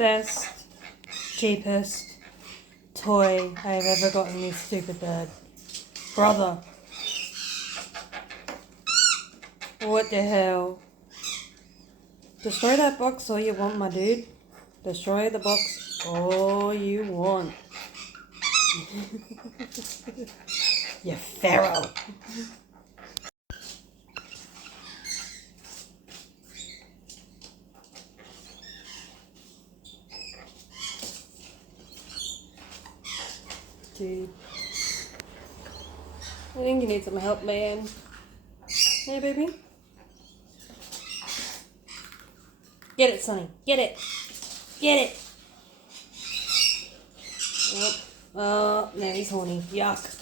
best, cheapest toy I have ever gotten this stupid bird. Brother. What the hell? Destroy that box all you want, my dude. Destroy the box all you want. You pharaoh. Dude. I think you need some help, man. Hey, baby. Get it, Sonny. Get it. Get it. Oh, no, he's horny. Yuck.